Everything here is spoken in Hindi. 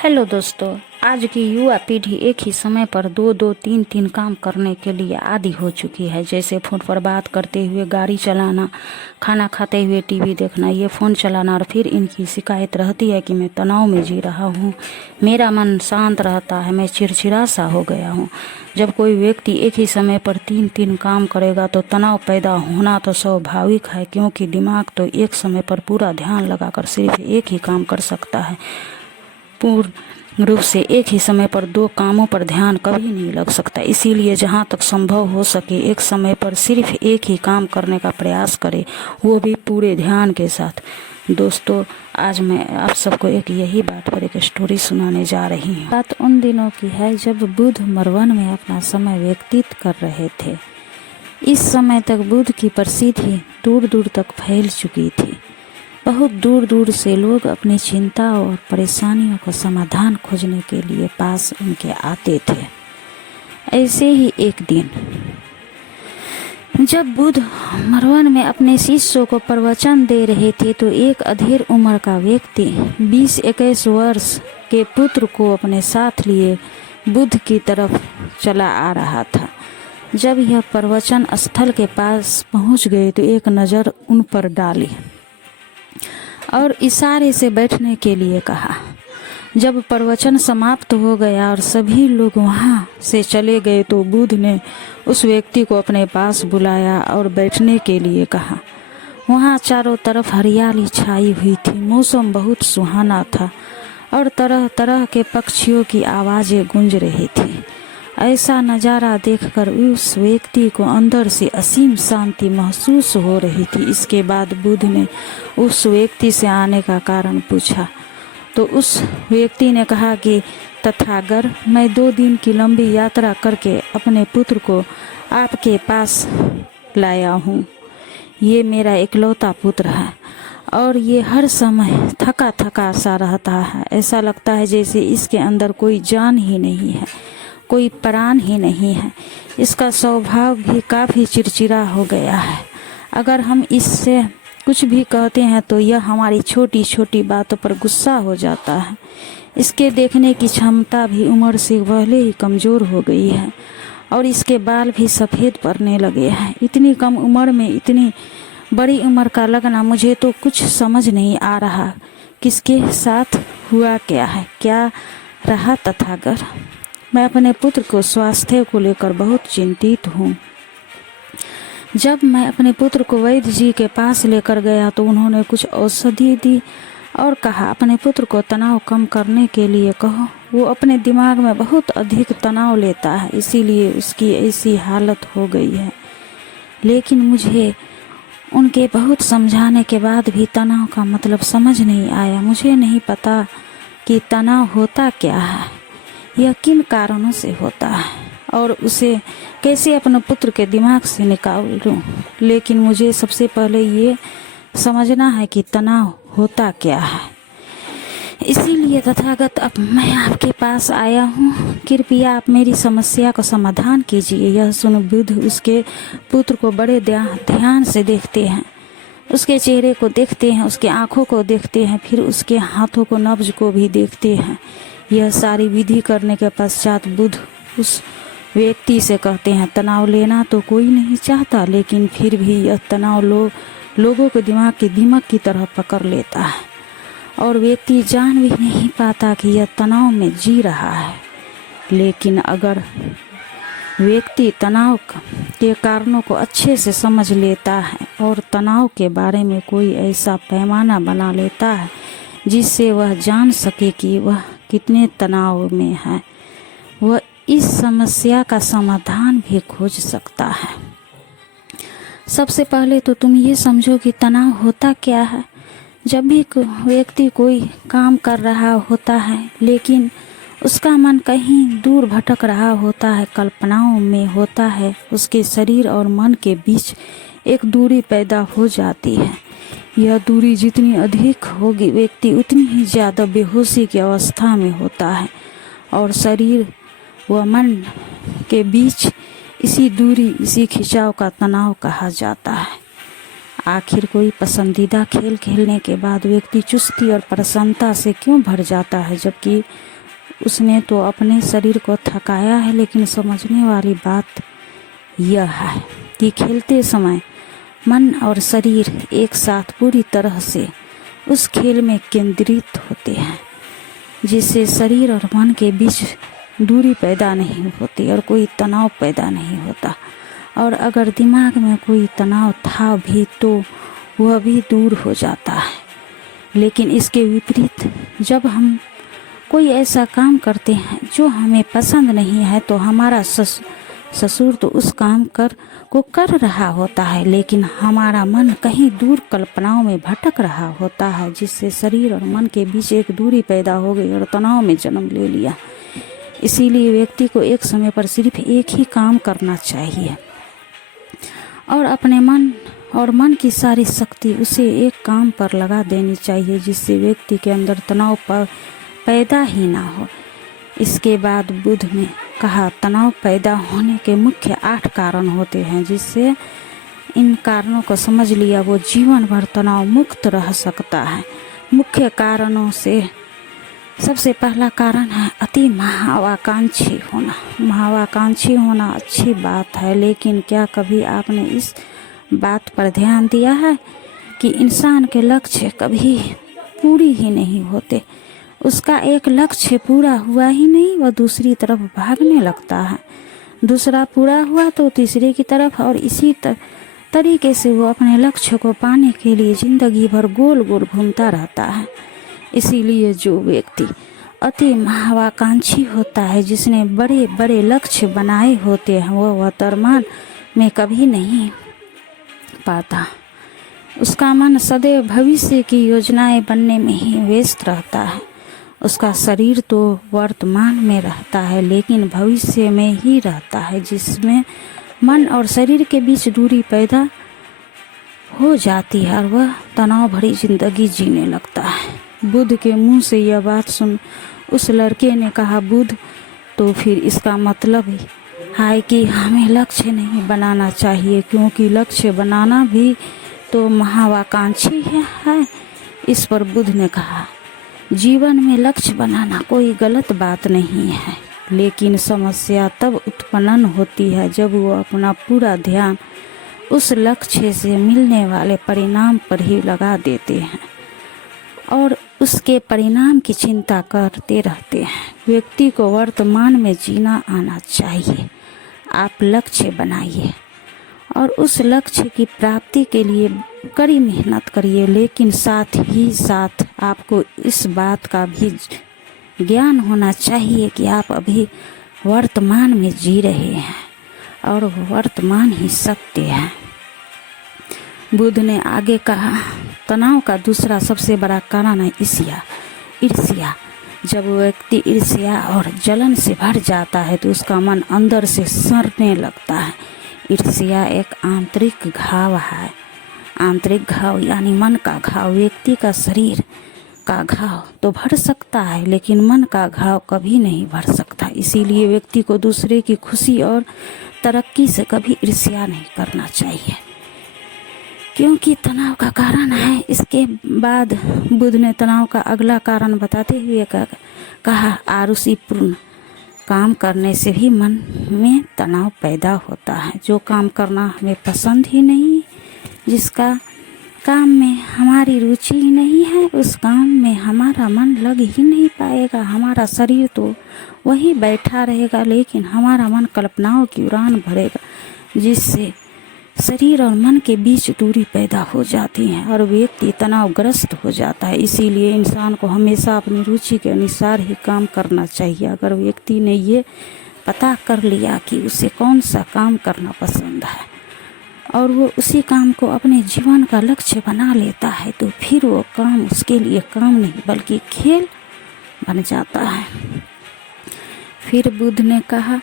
हेलो दोस्तों, आज की युवा पीढ़ी एक ही समय पर दो दो तीन तीन काम करने के लिए आदी हो चुकी है। जैसे फोन पर बात करते हुए गाड़ी चलाना, खाना खाते हुए टीवी देखना, ये फ़ोन चलाना। और फिर इनकी शिकायत रहती है कि मैं तनाव में जी रहा हूँ, मेरा मन शांत रहता है, मैं चिड़चिड़ा सा हो गया हूँ। जब कोई व्यक्ति एक ही समय पर तीन तीन काम करेगा तो तनाव पैदा होना तो स्वाभाविक है, क्योंकि दिमाग तो एक समय पर पूरा ध्यान लगाकर सिर्फ एक ही काम कर सकता है। पूर्ण रूप से एक ही समय पर दो कामों पर ध्यान कभी नहीं लग सकता। इसीलिए जहाँ तक संभव हो सके एक समय पर सिर्फ एक ही काम करने का प्रयास करें, वो भी पूरे ध्यान के साथ। दोस्तों, आज मैं आप सबको एक यही बात पर एक स्टोरी सुनाने जा रही हूँ। बात उन दिनों की है जब बुद्ध मरवन में अपना समय व्यतीत कर रहे थे। इस समय तक बुद्ध की प्रसिद्धि दूर दूर तक फैल चुकी थी। बहुत दूर दूर से लोग अपनी चिंता और परेशानियों का समाधान खोजने के लिए पास उनके आते थे। ऐसे ही एक दिन जब बुद्ध मरवन में अपने शिष्यों को प्रवचन दे रहे थे तो एक अधेड़ उम्र का व्यक्ति 20-21 वर्ष के पुत्र को अपने साथ लिए बुद्ध की तरफ चला आ रहा था। जब यह प्रवचन स्थल के पास पहुंच गए तो एक नज़र उन पर डाली और इशारे से बैठने के लिए कहा। जब प्रवचन समाप्त हो गया और सभी लोग वहां से चले गए तो बुद्ध ने उस व्यक्ति को अपने पास बुलाया और बैठने के लिए कहा। वहां चारों तरफ हरियाली छाई हुई थी, मौसम बहुत सुहाना था और तरह तरह के पक्षियों की आवाज़ें गूंज रही थी। ऐसा नज़ारा देखकर उस व्यक्ति को अंदर से असीम शांति महसूस हो रही थी। इसके बाद बुद्ध ने उस व्यक्ति से आने का कारण पूछा तो उस व्यक्ति ने कहा कि तथागत, मैं 2 दिन की लंबी यात्रा करके अपने पुत्र को आपके पास लाया हूँ। ये मेरा इकलौता पुत्र है और ये हर समय थका थका सा रहता है। ऐसा लगता है जैसे इसके अंदर कोई जान ही नहीं है, कोई प्राण ही नहीं है। इसका स्वभाव भी काफ़ी चिड़चिड़ा हो गया है। अगर हम इससे कुछ भी कहते हैं तो यह हमारी छोटी छोटी बातों पर गुस्सा हो जाता है। इसके देखने की क्षमता भी उम्र से पहले ही कमज़ोर हो गई है और इसके बाल भी सफ़ेद पड़ने लगे हैं। इतनी कम उम्र में इतनी बड़ी उम्र का लगना, मुझे तो कुछ समझ नहीं आ रहा किसके साथ हुआ क्या है, क्या रहा तथागत। मैं अपने पुत्र को स्वास्थ्य को लेकर बहुत चिंतित हूँ। जब मैं अपने पुत्र को वैद्य जी के पास लेकर गया तो उन्होंने कुछ औषधि दी और कहा अपने पुत्र को तनाव कम करने के लिए कहो। वो अपने दिमाग में बहुत अधिक तनाव लेता है, इसीलिए उसकी ऐसी हालत हो गई है। लेकिन मुझे उनके बहुत समझाने के बाद भी तनाव का मतलब समझ नहीं आया। मुझे नहीं पता कि तनाव होता क्या है, यह किन कारणों से होता है और उसे कैसे अपने पुत्र के दिमाग से निकालूं। लेकिन मुझे सबसे पहले ये समझना है कि तनाव होता क्या है। इसीलिए तथागत, अब मैं आपके पास आया हूँ। कृपया आप मेरी समस्या का समाधान कीजिए। यह सुन बुद्ध उसके पुत्र को बड़े ध्यान से देखते हैं, उसके चेहरे को देखते हैं, उसके आँखों को देखते हैं, फिर उसके हाथों को, नब्ज को भी देखते हैं। यह सारी विधि करने के पश्चात बुद्ध उस व्यक्ति से कहते हैं, तनाव लेना तो कोई नहीं चाहता, लेकिन फिर भी यह तनाव लोगों के दिमाग की दीमक की तरह पकड़ लेता है और व्यक्ति जान भी नहीं पाता कि यह तनाव में जी रहा है। लेकिन अगर व्यक्ति तनाव के कारणों को अच्छे से समझ लेता है और तनाव के बारे में कोई ऐसा पैमाना बना लेता है जिससे वह जान सके कि वह कितने तनाव में है, वह इस समस्या का समाधान भी खोज सकता है। सबसे पहले तो तुम ये समझो कि तनाव होता क्या है। जब भी व्यक्ति कोई काम कर रहा होता है लेकिन उसका मन कहीं दूर भटक रहा होता है, कल्पनाओं में होता है, उसके शरीर और मन के बीच एक दूरी पैदा हो जाती है। यह दूरी जितनी अधिक होगी व्यक्ति उतनी ही ज़्यादा बेहोशी की अवस्था में होता है और शरीर व मन के बीच इसी दूरी, इसी खिंचाव का तनाव कहा जाता है। आखिर कोई पसंदीदा खेल खेलने के बाद व्यक्ति चुस्ती और प्रसन्नता से क्यों भर जाता है, जबकि उसने तो अपने शरीर को थकाया है। लेकिन समझने वाली बात यह है कि खेलते समय मन और शरीर एक साथ पूरी तरह से उस खेल में केंद्रित होते हैं, जिससे शरीर और मन के बीच दूरी पैदा नहीं होती और कोई तनाव पैदा नहीं होता। और अगर दिमाग में कोई तनाव था भी तो वह भी दूर हो जाता है। लेकिन इसके विपरीत जब हम कोई ऐसा काम करते हैं जो हमें पसंद नहीं है तो हमारा ससुर तो उस काम को कर रहा होता है, लेकिन हमारा मन कहीं दूर कल्पनाओं में भटक रहा होता है, जिससे शरीर और मन के बीच एक दूरी पैदा हो गई और तनाव में जन्म ले लिया। इसीलिए व्यक्ति को एक समय पर सिर्फ एक ही काम करना चाहिए और अपने मन की सारी शक्ति उसे एक काम पर लगा देनी चाहिए, जिससे व्यक्ति के अंदर तनाव पैदा ही ना हो। इसके बाद बुद्ध ने कहा, तनाव पैदा होने के मुख्य 8 कारण होते हैं। जिससे इन कारणों को समझ लिया वो जीवन भर तनाव मुक्त रह सकता है। मुख्य कारणों से सबसे पहला कारण है अति महत्वाकांक्षी होना। महत्वाकांक्षी होना अच्छी बात है, लेकिन क्या कभी आपने इस बात पर ध्यान दिया है कि इंसान के लक्ष्य कभी पूरी ही नहीं होते। उसका एक लक्ष्य पूरा हुआ ही नहीं, वह दूसरी तरफ भागने लगता है। दूसरा पूरा हुआ तो तीसरे की तरफ, और इसी तरीके से वो अपने लक्ष्य को पाने के लिए जिंदगी भर गोल गोल घूमता रहता है। इसीलिए जो व्यक्ति अति महत्वाकांक्षी होता है, जिसने बड़े बड़े लक्ष्य बनाए होते हैं, वह वर्तमान में कभी नहीं पाता। उसका मन सदैव भविष्य की योजनाएं बनने में ही व्यस्त रहता है। उसका शरीर तो वर्तमान में रहता है, लेकिन भविष्य में ही रहता है, जिसमें मन और शरीर के बीच दूरी पैदा हो जाती है और वह तनाव भरी जिंदगी जीने लगता है। बुद्ध के मुंह से यह बात सुन उस लड़के ने कहा, बुद्ध, तो फिर इसका मतलब है कि हमें लक्ष्य नहीं बनाना चाहिए, क्योंकि लक्ष्य बनाना भी तो महत्वाकांक्षी है। इस पर बुद्ध ने कहा, जीवन में लक्ष्य बनाना कोई गलत बात नहीं है, लेकिन समस्या तब उत्पन्न होती है जब वो अपना पूरा ध्यान उस लक्ष्य से मिलने वाले परिणाम पर ही लगा देते हैं और उसके परिणाम की चिंता करते रहते हैं। व्यक्ति को वर्तमान में जीना आना चाहिए। आप लक्ष्य बनाइए और उस लक्ष्य की प्राप्ति के लिए कड़ी मेहनत करिए, लेकिन साथ ही साथ आपको इस बात का भी ज्ञान होना चाहिए कि आप अभी वर्तमान में जी रहे हैं और वर्तमान ही सत्य है। बुद्ध ने आगे कहा, तनाव का दूसरा सबसे बड़ा कारण है ईर्ष्या। जब व्यक्ति ईर्ष्या और जलन से भर जाता है तो उसका मन अंदर से सड़ने लगता है। ईर्ष्या एक आंतरिक घाव है। आंतरिक घाव यानी मन का घाव। व्यक्ति का शरीर का घाव तो भर सकता है, लेकिन मन का घाव कभी नहीं भर सकता। इसीलिए व्यक्ति को दूसरे की खुशी और तरक्की से कभी ईर्ष्या नहीं करना चाहिए, क्योंकि तनाव का कारण है। इसके बाद बुद्ध ने तनाव का अगला कारण बताते हुए कहा, आरुषिपूर्ण काम करने से भी मन में तनाव पैदा होता है। जो काम करना हमें पसंद ही नहीं, जिसका काम में हमारी रुचि ही नहीं है, उस काम में हमारा मन लग ही नहीं पाएगा। हमारा शरीर तो वही बैठा रहेगा, लेकिन हमारा मन कल्पनाओं की उड़ान भरेगा, जिससे शरीर और मन के बीच दूरी पैदा हो जाती है और व्यक्ति तनावग्रस्त हो जाता है। इसीलिए इंसान को हमेशा अपनी रुचि के अनुसार ही काम करना चाहिए। अगर व्यक्ति ने ये पता कर लिया कि उसे कौन सा काम करना पसंद है और वो उसी काम को अपने जीवन का लक्ष्य बना लेता है, तो फिर वो काम उसके लिए काम नहीं बल्कि खेल बन जाता है। फिर बुद्ध ने कहा,